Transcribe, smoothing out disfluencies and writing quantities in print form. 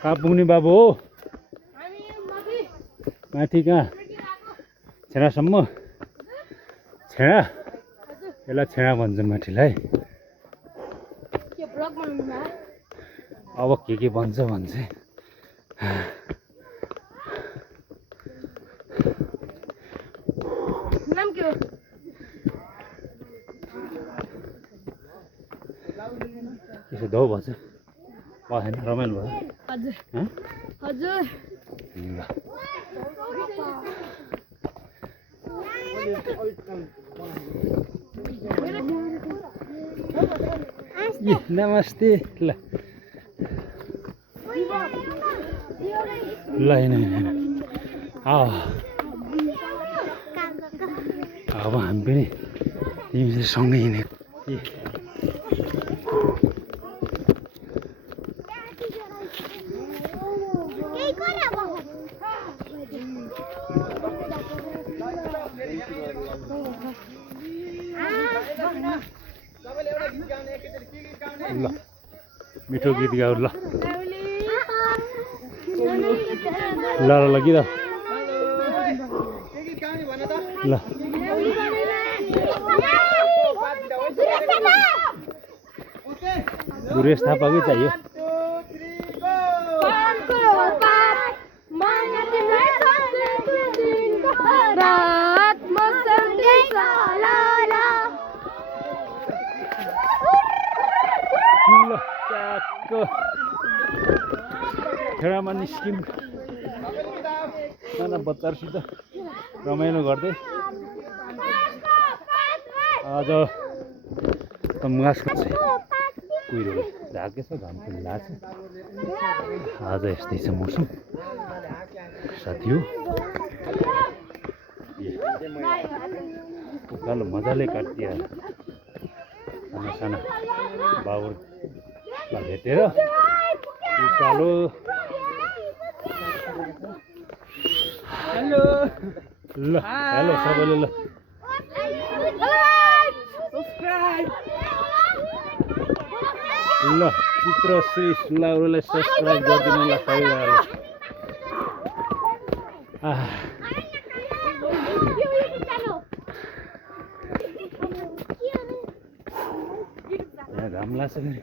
कहाँ पुग्ने बाबु हो? माथि कहाँ? छेडासम्म? छेडा? यसलाई छेडा भन्छ माथिलाई। अब के भन्छ भन्छ नाम के हो? यसो दौ भन्छ भएन रमाइलो भयो। हजुर हँ? हजुर ल नमस्ते ल ल अब हामी पनि तिमीले सँगै हिँडेको ल मिठो गीत गाऊ ल ल ल गीत ल गुरेश थापाकै चाहियो। खेडामा निस्किम साना बच्चाहरूसित रमाइलो गर्दै आज त मासको कुहिरो ढाकेछ घाम पनि लाग्छ। आज यस्तै छ मौसम साथी हो। उकालो मजाले काटिदियो साना साना बाबुलाई भेटेर उकालो हेलो ल हेलो सबैले ल ल चित्रश्री लाउरोलाई सब्सक्राइब गरिदिनु होला सबैजनाले। यहाँ घाम लाग्छ फेरि।